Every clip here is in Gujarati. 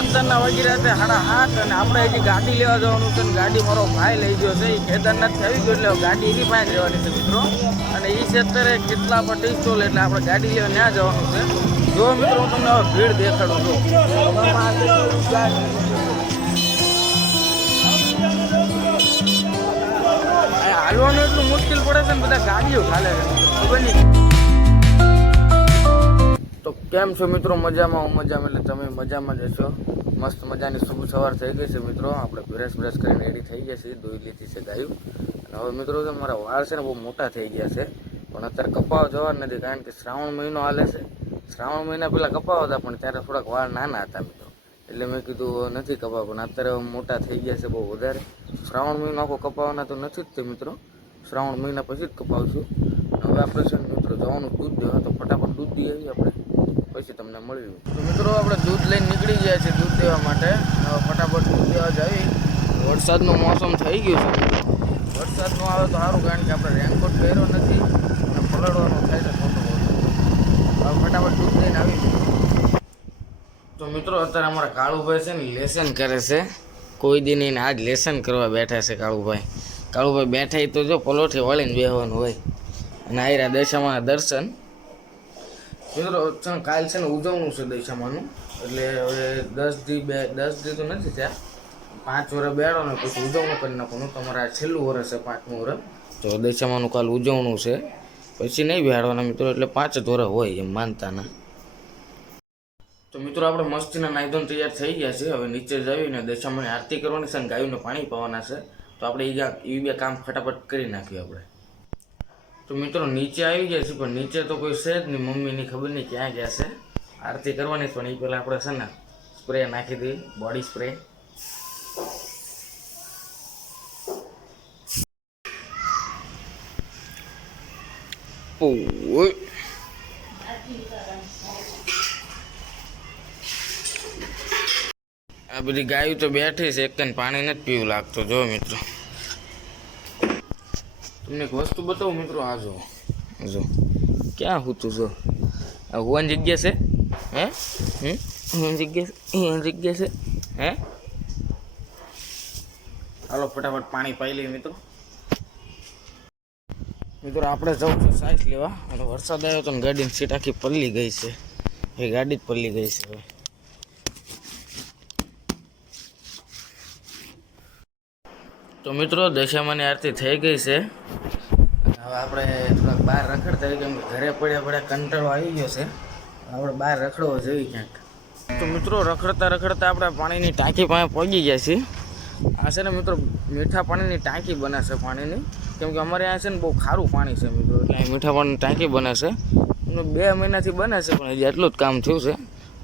અત્યારના વાગી રહ્યા છે સાડા સાત અને આપણે હજી ગાડી લેવા જવાનું છે ગાડી મારો ભાઈ લઈ ગયો છે. એ કેદારનાથ આવી ગયો એટલે ગાડી એની પાસે રહેવાની છે મિત્રો. અને એ છે અત્યારે કેટલા પર ટી સ્ટોલ એટલે આપણે ગાડી લેવા ત્યાં જવાનું છે. જો મિત્રો હું તમને ભીડ દેખાડું છું. હાલવાનું એટલું મુશ્કેલ પડે છે ને બધા ગાડીઓ ચાલે છે. ખબર નહીં. તો કેમ છો મિત્રો? મજામાં, હું મજામાં, એટલે તમે મજામાં જ હશો? મસ્ત મજાની શુભ સવાર થઈ ગઈ છે મિત્રો. આપણે બ્રશ બ્રશ કરીને રેડી થઈ ગયા છીએ. દોઈ લીધી છે ગાયું. અને હવે મિત્રો તો મારા વાળ છે ને બહુ મોટા થઈ ગયા છે. પણ અત્યારે કપાવા જવા નથી, કારણ કે શ્રાવણ મહિનો હાલે છે. શ્રાવણ મહિના પહેલાં કપાવા હતા, પણ ત્યારે થોડાક વાળ નાના હતા મિત્રો. એટલે મેં કીધું નથી કપાવ, પણ અત્યારે મોટા થઈ ગયા છે બહુ વધારે. શ્રાવણ મહિનો આખો કપાવવાના તો નથી જ તે મિત્રો. શ્રાવણ મહિના પછી જ કપાવશું. હવે આપણે છે મિત્રો જવાનું દૂધ દેવા, તો ફટાફટ દૂધ દઈ આવીએ આપણે. પછી તમને મળ્યું. તો મિત્રો, આપણે દૂધ લઈને નીકળી ગયા છીએ દૂધ દેવા માટે. ફટાફટ દૂધ દેવા જઈ. વરસાદનું મોસમ થઈ ગયું છે. વરસાદ આવે તો સારું, કારણ કે આપણે રેનકોટ પહેર્યો નથી અને પલળવાનું થાય છે ખોટું ફટાફટ દૂધ લઈને આવી તો મિત્રો, અત્યારે અમારા કાળુભાઈ છે ને લેસન કરે છે. કોઈ દિન એને આજ લેસન કરવા બેઠા છે કાળુભાઈ. કાળુભાઈ બેઠા તો જો, પલોઠી વળીને બેહવાનું હોય. અને આયરા દશામાં દર્શન. મિત્રો છે કાલ છે ને ઉજવણું છે દશામાનું. એટલે હવે દસ દી બે, દસ દી તો નથી થયા. પાંચ વર્ષ બેડો ને પછી ઉજવણું કરી નાખવાનું. તમારા છેલ્લું વર્ષ છે, પાંચમું વર્ષ તો દશામાનું કાલ ઉજવણું છે. પછી નહીં બેડવાના મિત્રો, એટલે પાંચ જ વર્ષ હોય એમ માનતા ના તો મિત્રો, આપણે મસ્તીના નાયદોન તૈયાર થઈ ગયા છે. હવે નીચે જઈને દશામાની આરતી કરવાની છે અને ગાયોને પાણી પાવાના છે. તો આપણે એ બે કામ ફટાફટ કરી નાખ્યું આપણે. તો મિત્રો નીચે આવી ગયા છે પણ નીચે તો કોઈ છે જ નહીં. મમ્મીની ખબર નહીં ક્યાં ગયા છે. આરતી કરવાની પણ એ પહેલાં આપણે છે ને સ્પ્રે નાખી દઈએ બોડી સ્પ્રે ઓય. આ બધી ગાયો તો બેઠી છે, એક પાણી નથી પીવું લાગતું. જો મિત્રો. તમને એક વસ્તુ બતાવું મિત્રો આ જો જો. ક્યાં હોતું જો? આ હોવાની જગ્યા છે? હે? હમ? જગ્યા છે? જગ્યા છે? હે? હાલો ફટાફટ પાણી પાઈ લઈએ મિત્રો. મિત્રો આપણે જવું છે સાઈઝ લેવા અને વરસાદ આવ્યો તો ગાડીની સીટ આખી પલ્લી ગઈ છે. એ ગાડી જ પલ્લી ગઈ છે હવે. તો મિત્રો દશામાની આરતી થઈ ગઈ છે. હવે આપણે થોડાક બહાર રખડતા હોય કેમ ઘરે પડ્યા પડ્યા કંટાળો આવી ગયો છે. આપણે બહાર રખડવો જોઈએ ક્યાંક. તો મિત્રો, રખડતા રખડતા આપણે પાણીની ટાંકી પાસે પહોંચી ગયા છીએ. આ છે ને મિત્રો, મીઠા પાણીની ટાંકી બને છે પાણીની. કેમ કે અમારે અહીંયા છે ને બહુ ખારું પાણી છે મિત્રો, એટલે અહીં મીઠા પાણીની ટાંકી બને છે. બે મહિનાથી બને છે, પણ હજી એટલું જ કામ થયું છે.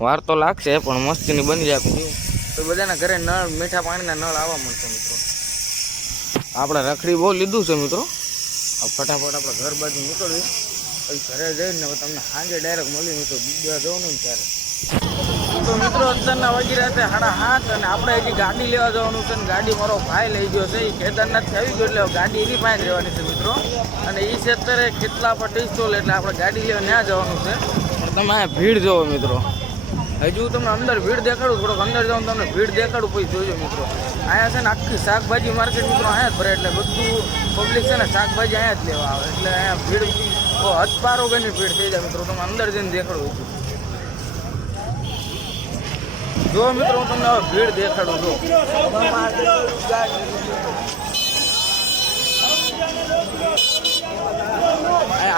વાર તો લાગશે, પણ મસ્તીની બની જાય તો બધાના ઘરે નળ, મીઠા પાણીના નળ આવવા મળશે મિત્રો. આપણે રખડી બહુ લીધું છે મિત્રો. ફટાફટ આપણે ઘર બાજુ નીકળ્યું પછી ઘરે જઈને હવે તમને સાંજે ડાયરેક્ટ મળી મિત્રો બીજા જવાનું ને ત્યારે. તો મિત્રો, અત્યારના વાગી રહ્યા છે સાડા સાત અને આપણે હજી ગાડી લેવા જવાનું છે ને ગાડી મારો ભાઈ લઈ ગયો છે. એ કેદારનાથથી આવી ગયો એટલે ગાડી એની પાસે રહેવાની છે મિત્રો. અને એ છે અત્યારે કેટલા પર ટી સ્ટોલ એટલે આપણે ગાડી લેવા ત્યાં જવાનું છે. પણ તમે ભીડ જોવો મિત્રો. હજુ તમને અંદર ભીડ દેખાડું થોડોક અંદર જાઉં તમને ભીડ દેખાડું પછી જોજો મિત્રો. અહીંયા છે ને આખી શાકભાજી માર્કેટ મિત્રો અહીંયા જ ભરે એટલે બધું પબ્લિક છે ને શાકભાજી અહીંયા જ લેવા આવે. એટલે અહીંયા ભીડ હદપારો ગણી ભીડ થઈ જાય મિત્રો. તમે અંદર જઈને દેખાડું છું જો મિત્રો, હું તમને હવે ભીડ દેખાડું છું.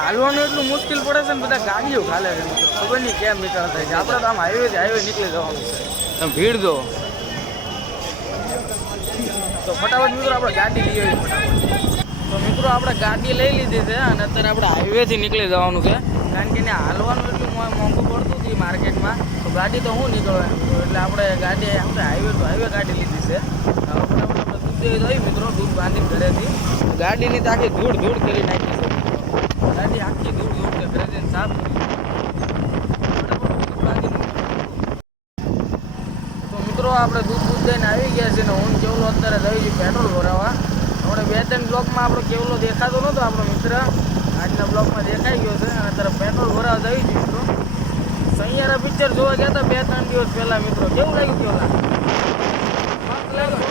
હાલવાનું એટલું મુશ્કેલ પડે છે ને બધા ગાડીઓ ખાલે છે. ખબર નહીં કેમ નીકળતા છે. આપણે તો આમ હાઈવે હાઈવે નીકળી જવાનું છે. તમે ભીડ જો. તો ફટાફટ મિત્રો આપણે ગાડી લઈ આવી ફટાફટ. તો મિત્રો આપણે ગાડી લઈ લીધી છે અને અત્યારે આપણે હાઈવેથી નીકળી જવાનું છે. કારણ કે એને હાલવાનું એટલું મોંઘું પડતું હતું માર્કેટમાં. તો ગાડી તો હું નીકળવાની એટલે આપણે ગાડી, આપણે હાઈવે તો હાઈવે ગાડી લીધી છે. દૂધ દેવી મિત્રો દૂધ બાંધી ઘરેથી. ગાડીની તો આખી ધૂળ ધૂળ કરી નાખી છે. ગાડી આખી ધૂળ ધૂળ ઘરે જઈને સાફ કરી આપણે દૂધ દૂધ દઈને આવી ગયા છે ને હું કેવલો અત્યારે રહી છે પેટ્રોલ ભરાવા. આપણે બે ત્રણ બ્લોકમાં આપણો કેવલો દેખાતો નહોતો, આપણો મિત્ર. આજના બ્લોકમાં દેખાઈ ગયો છે, અને અત્યારે પેટ્રોલ ભરાવા જઈ છે. મિત્રો સૈયારા પિક્ચર જોવા ગયા હતા બે ત્રણ દિવસ પહેલાં મિત્રો. કેવું લાગ્યું કેવલા? લાગ્યું.